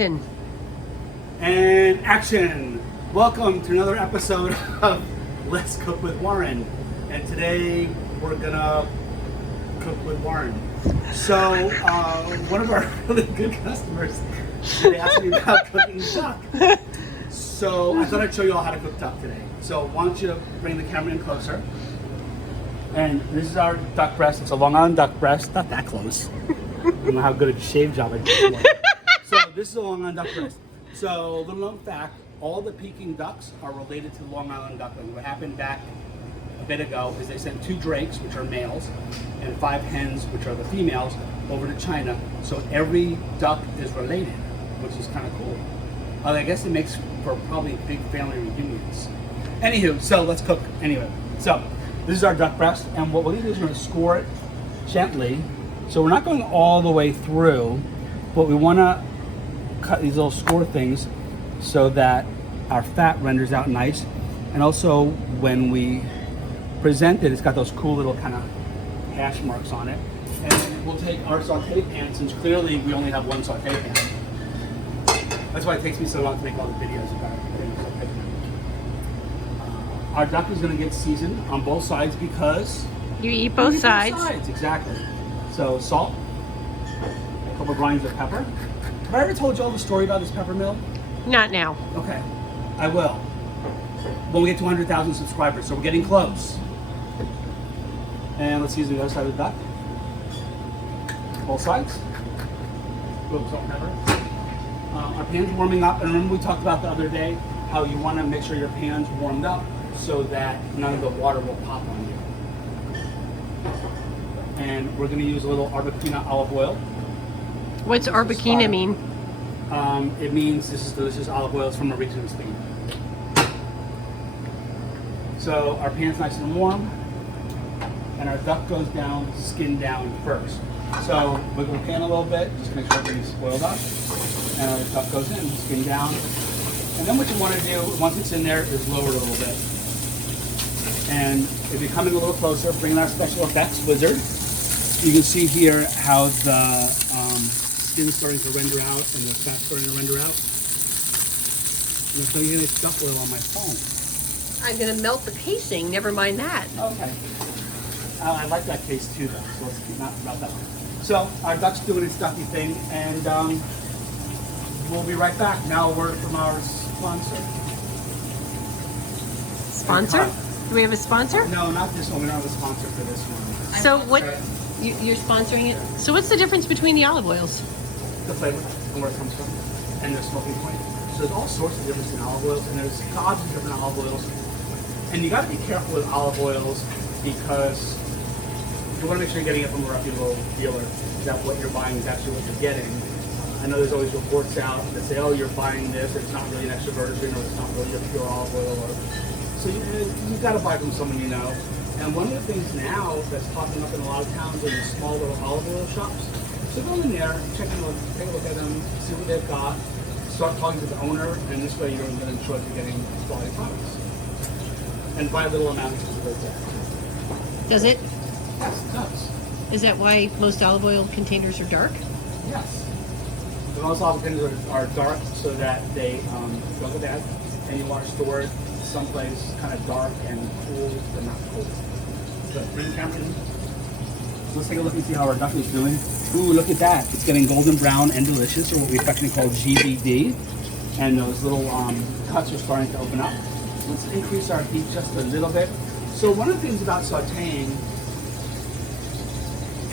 action. And action! Welcome to another episode of Let's Cook with Warren. And today we're gonna cook with Warren. So one of our really good customers, they asked me about cooking duck. So I thought I'd show you all how to cook duck today. So why don't you bring the camera in closer. And this is our duck breast. It's a Long Island duck breast. Not that close. I don't know how good a shave job I did. So this is a Long Island duck breast. So little known fact, all the Peking ducks are related to Long Island duckling. What happened back a bit ago is they sent 2 drakes, which are males, and 5 hens, which are the females, over to China. So every duck is related, which is kind of cool. I guess it makes for probably big family reunions. Anywho, so let's cook anyway. So this is our duck breast, and what we're going to do is we're going to score it gently. So we're not going all the way through, but we want to cut these little score things so that our fat renders out nice. And also when we present it, it's got those cool little kind of hash marks on it. And we'll take our saute pan, since clearly we only have one saute pan. That's why it takes me so long to make all the videos about getting a saute pan. Our duck is going to get seasoned on both sides because You eat both sides. Exactly. So salt, a couple grinds of pepper. Have I ever told you all the story about this pepper mill? Not now. Okay, I will. When we get to 100,000 subscribers, so we're getting close. And let's use the other side of the duck. Both sides. Little salt and pepper. Our pan's warming up, and remember we talked about the other day how you want to make sure your pan's warmed up so that none of the water will pop on you. And we're going to use a little Arbequina olive oil. What's Arbequina mean? It means this is delicious olive oil. It's from Mauritian, Spain. So our pan's nice and warm, and our duck goes down, skin down first. So wiggle the pan a little bit, just make sure everything's boiled up. And our duck goes in, skin down. And then what you want to do, once it's in there, is lower it a little bit. And if you're coming a little closer, bring in our special effects wizard. You can see here how the skin's starting to render out and the fat's starting to render out. I'm just going to get duck oil on my phone. I'm going to melt the casing. Never mind that. Okay. I like that case too, though, so let's keep not about that one. So our duck's doing its ducky thing, and we'll be right back. Now a word from our sponsor. Sponsor? Do we have a sponsor? No, not this one. We don't have a sponsor for this one. So what? You're sponsoring it? So what's the difference between the olive oils? The flavor and where it comes from, and the smoking point. So there's all sorts of difference in olive oils, and there's gobs of different olive oils. And you got to be careful with olive oils because you want to make sure you're getting it from a reputable dealer, that what you're buying is actually what you're getting. I know there's always reports out that say, oh, you're buying this, it's not really an extra virgin, or it's not really a pure olive oil. So you've got to buy from someone you know. And one of the things now that's popping up in a lot of towns are these small little olive oil shops. So go in there, take a look at them, see what they've got, start talking to the owner, and this way you're going to ensure that you're getting quality products. And buy little amounts of it there. Does it? Yes, it does. Is that why most olive oil containers are dark? Yes. The most olive containers are dark so that they don't go bad, and you want to store it someplace kind of dark and cool, but not cold. So bring the camera in. Let's take a look and see how our duck is doing. Ooh, look at that. It's getting golden brown and delicious, or what we affectionately call GBD. And those little cuts are starting to open up. Let's increase our heat just a little bit. So one of the things about sauteing,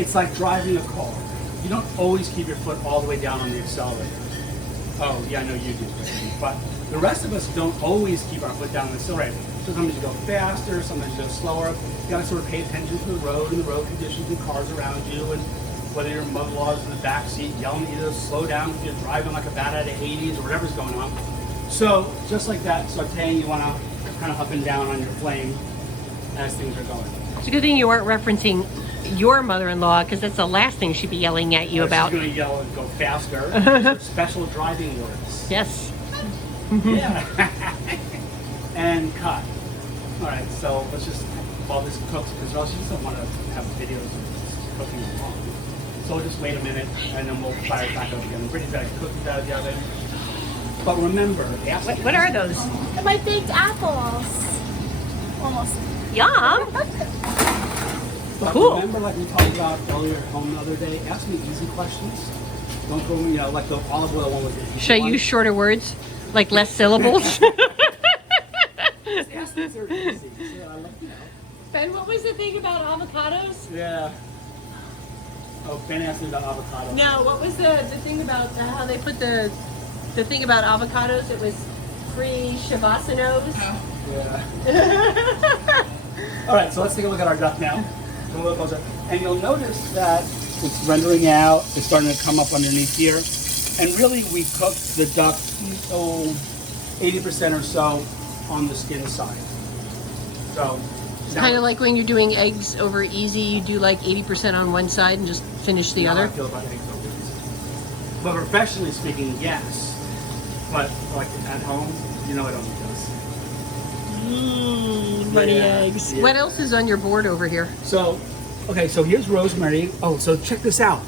it's like driving a car. You don't always keep your foot all the way down on the accelerator. Oh, yeah, I know you do. But the rest of us don't always keep our foot down on the accelerator. Sometimes you go faster, sometimes you go slower. You gotta sort of pay attention to the road and the road conditions and cars around you, and whether your mother-in-law's in the back seat yelling at you to slow down if you're driving like a bat out of the 80s or whatever's going on. So just like that, sauteing, you wanna kind of up and down on your flame as things are going. It's a good thing you weren't referencing your mother-in-law, because that's the last thing she'd be yelling at you about. She's gonna yell and go faster. Special driving words. Yes. Yeah. And cut. All right, so let's just, while this cooks, because else you just don't want to have videos of this cooking along. So we'll just wait a minute and then we'll fire it back up again. Brittany's got cookies out of the oven. But remember, What are those? My baked apples. Almost. Yum. But Cool. remember, like we talked about earlier at home the other day, ask me easy questions. Don't go, like the olive oil one was the easy Should I one. use shorter words? Like less syllables? Just ask things that are easy. So I like, Ben, what was the thing about avocados? Yeah. Oh, Ben asked me about avocado. No, what was the thing about how they put the thing about avocados? It was free shavassanos. Yeah. All right, so let's take a look at our duck now. Come a little closer. And you'll notice that it's rendering out. It's starting to come up underneath here. And really, we cook the duck 80% or so on the skin side. So, Kind of like when you're doing eggs over easy, you do like 80% on one side and just finish the how I other. feel about eggs over easy. But professionally speaking, yes. But like at home, I don't do this. Bunny Yeah, eggs. yeah. What else is on your board over here? So, okay, so here's rosemary. Oh, so check this out.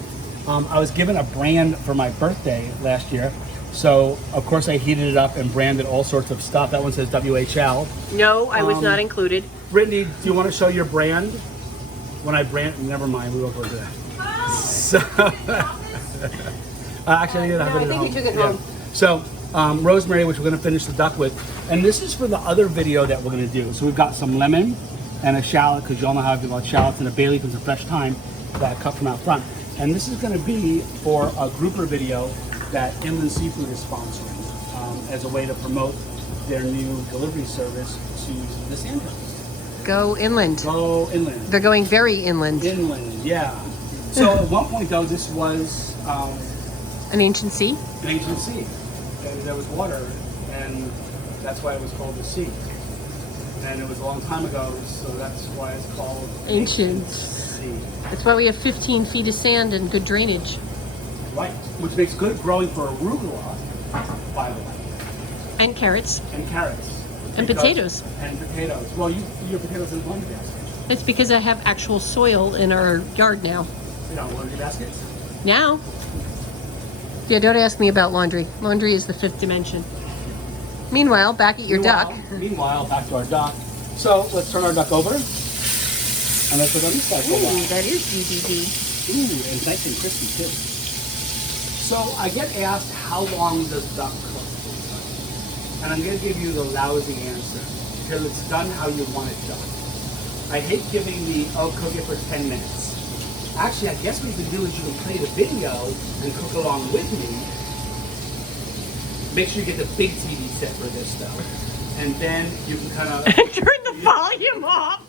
I was given a brand for my birthday last year. So, of course, I heated it up and branded all sorts of stuff. That one says WHL. No, I was not included. Brittany, do you want to show your brand? When I brand, never mind, we won't go to that. So, actually, I didn't have it I at think home. we took it Yeah. home. So, rosemary, which we're going to finish the duck with. And this is for the other video that we're going to do. So we've got some lemon and a shallot, because you all know how I feel about shallots, and a bay leaf and some fresh thyme that I cut from out front. And this is going to be for a grouper video that Inland Seafood is sponsoring as a way to promote their new delivery service to the Sandhills. Go inland. Go inland. They're going very inland. Inland, yeah. So at one point, though, this was An ancient sea? an ancient sea. And there was water, and that's why it was called the sea. And it was a long time ago, so that's why it's called Ancient. sea. That's why we have 15 feet of sand and good drainage. Right, which makes good growing for arugula, by the way, And carrots. and carrots. And Because- potatoes. And potatoes. Well, your potatoes in the laundry basket. It's because I have actual soil in our yard now. Laundry baskets. Now. Yeah, don't ask me about laundry. Laundry is the fifth dimension. Meanwhile, back at your duck. Meanwhile, back to our duck. So let's turn our duck over. And let's put on this side for a while. Ooh, that is DVD. Ooh, and it's nice and crispy too. So I get asked, how long does duck cook? And I'm going to give you the lousy answer, because it's done how you want it done. I hate giving cook it for 10 minutes. Actually, I guess what you can do is you can play the video and cook along with me. Make sure you get the big TV set for this though. And then you can kind of... Turn the volume off.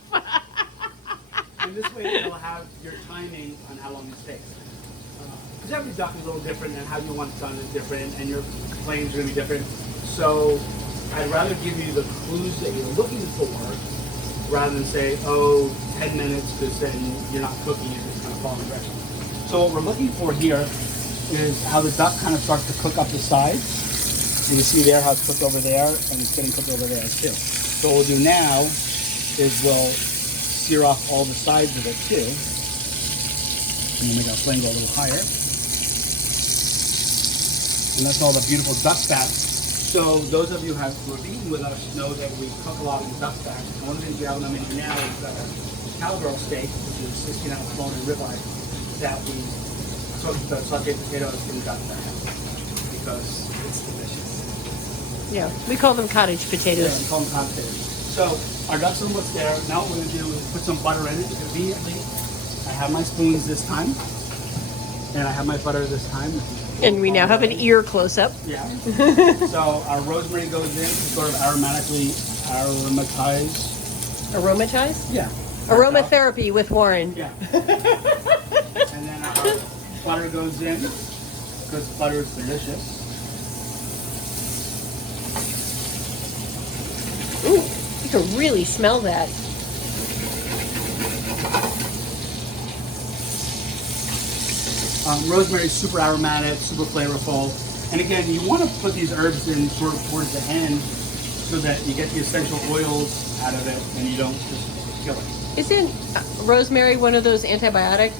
And this way you'll have your timing on how long it takes. Because every duck is a little different, and how you want it done is different, and your flames are going to be different. So I'd rather give you the clues that you're looking for, rather than say, 10 minutes, because then you're not cooking, you're just kind of following directions. So what we're looking for here is how the duck kind of starts to cook up the sides. You can see there how it's cooked over there, and it's getting cooked over there too. So what we'll do now is we'll sear off all the sides of it too. And we'll make our flame go a little higher. And that's all the beautiful duck fat. So those of you who have eaten with us know that we cook a lot of duck fat. And one of the things we have on the menu now is cowgirl steak, which is 16-ounce bone and ribeye, that we cook the sauteed potatoes in duck fat because it's delicious. Yeah, we call them cottage Yeah, potatoes. we call them cod potatoes. So our duck's almost there. Now what we're going to do is put some butter in it. Conveniently, I have my spoons this time, and I have my butter this time. And we now have an ear close up. Yeah. So our rosemary goes in, sort of aromatically aromatized. Aromatized? Yeah. Aromatherapy with Warren. Yeah. And then our butter goes in, because butter is delicious. Ooh, you can really smell that. Rosemary is super aromatic, super flavorful. And again, you want to put these herbs in sort of towards the end so that you get the essential oils out of it and you don't just kill it. Isn't rosemary one of those antibiotic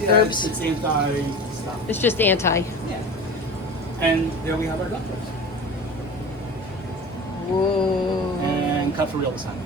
Yeah, herbs. it's anti stuff. It's just anti. Yeah. And there we have our duck roast. Whoa. And cut for real this time.